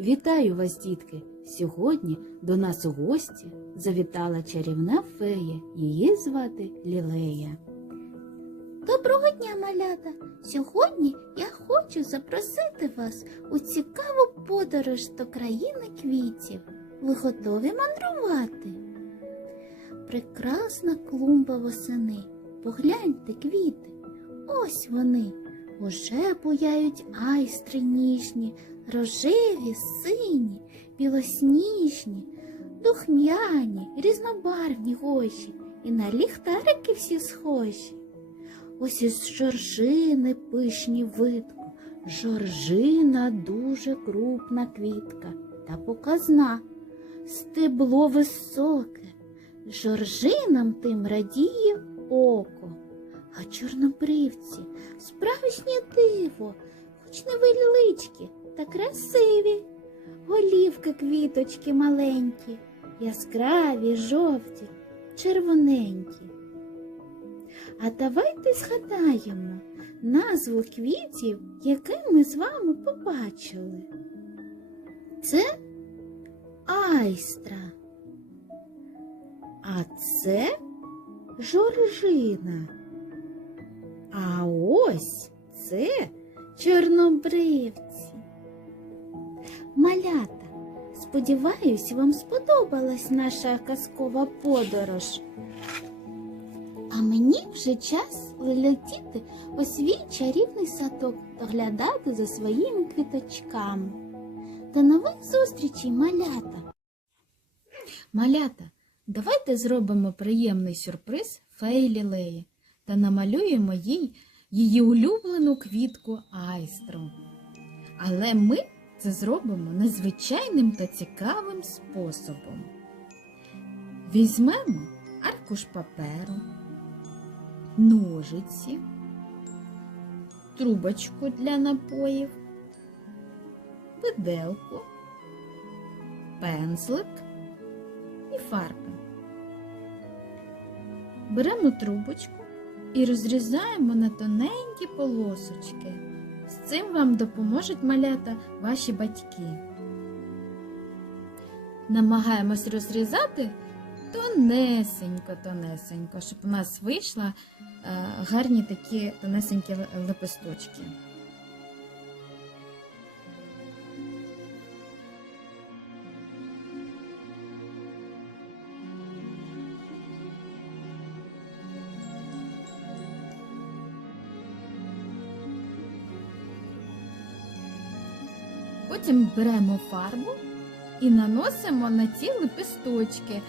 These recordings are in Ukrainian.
Вітаю вас, дітки! Сьогодні до нас у гості завітала чарівна фея, її звати Лілея. Доброго дня, малята! Сьогодні я хочу запросити вас у цікаву подорож до країни квітів. Ви готові мандрувати? Прекрасна клумба восени. Погляньте квіти. Ось вони. Уже буяють айстри ніжні, рожеві, сині, білосніжні, духмяні, різнобарвні гоші, і на ліхтарики всі схожі. Ось із жоржини пишні видко, жоржина дуже крупна квітка та показна, стебло високе, жоржинам тим радіє око. А чорнобривці справжнє диво, хоч невеличкі та красиві. Голівки квіточки маленькі, яскраві, жовті, червоненькі. А давайте згадаємо назву квітів, які ми з вами побачили. Це айстра, а це жоржина. Ось це чорнобривці. Малята, сподіваюсь, вам сподобалась наша казкова подорож. А мені вже час летіти у свій чарівний садок доглядати за своїми квіточками. До нових зустрічей, малята! Малята, давайте зробимо приємний сюрприз феї Лілеї та намалюємо їй її улюблену квітку айстру. Але ми це зробимо незвичайним та цікавим способом. Візьмемо аркуш паперу, ножиці, трубочку для напоїв, виделку, пензлик і фарби. Беремо трубочку і розрізаємо на тоненькі полосочки. З цим вам допоможуть малята ваші батьки. Намагаємось розрізати тонесенько-тонесенько, щоб у нас вийшли е, гарні такі тонесенькі лепесточки. Потім беремо фарбу і наносимо на ці лепісточки.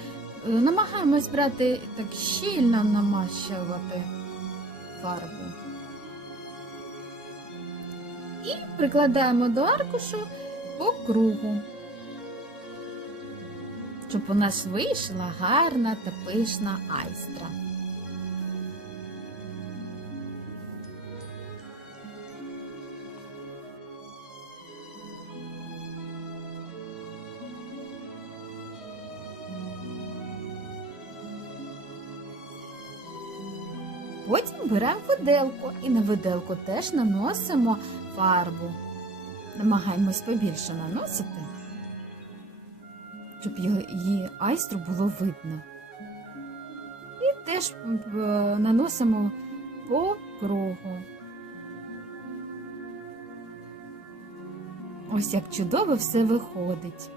Е, намагаємось брати так щільно намащувати фарбу. І прикладаємо до аркушу по кругу, щоб у нас вийшла гарна та пишна айстра. Потім беремо виделку і на виделку теж наносимо фарбу. Намагаємось побільше наносити, щоб її айстру було видно. І теж е, наносимо по кругу. Ось як чудово все виходить.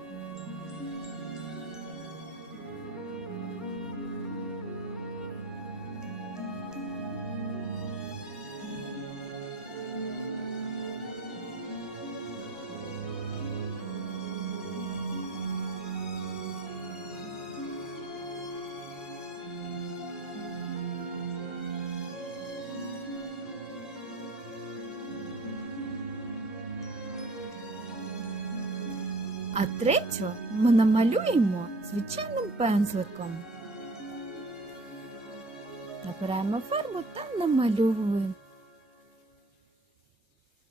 А третю ми намалюємо звичайним пензликом. Набираємо фарбу та намальовуємо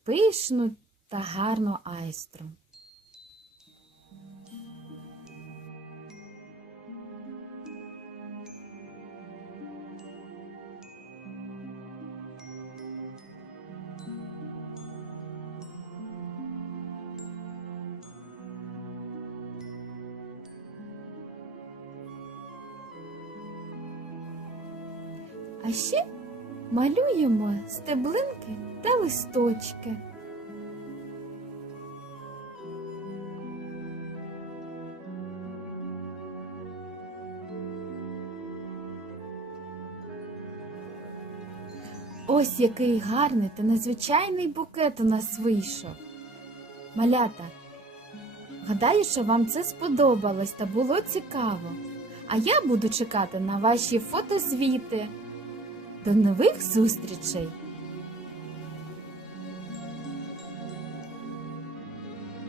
пишну та гарну айстру. А ще малюємо стеблинки та листочки. Ось який гарний та надзвичайний букет у нас вийшов. Малята, гадаю, що вам це сподобалось та було цікаво. А я буду чекати на ваші фотозвіти. До нових зустрічей!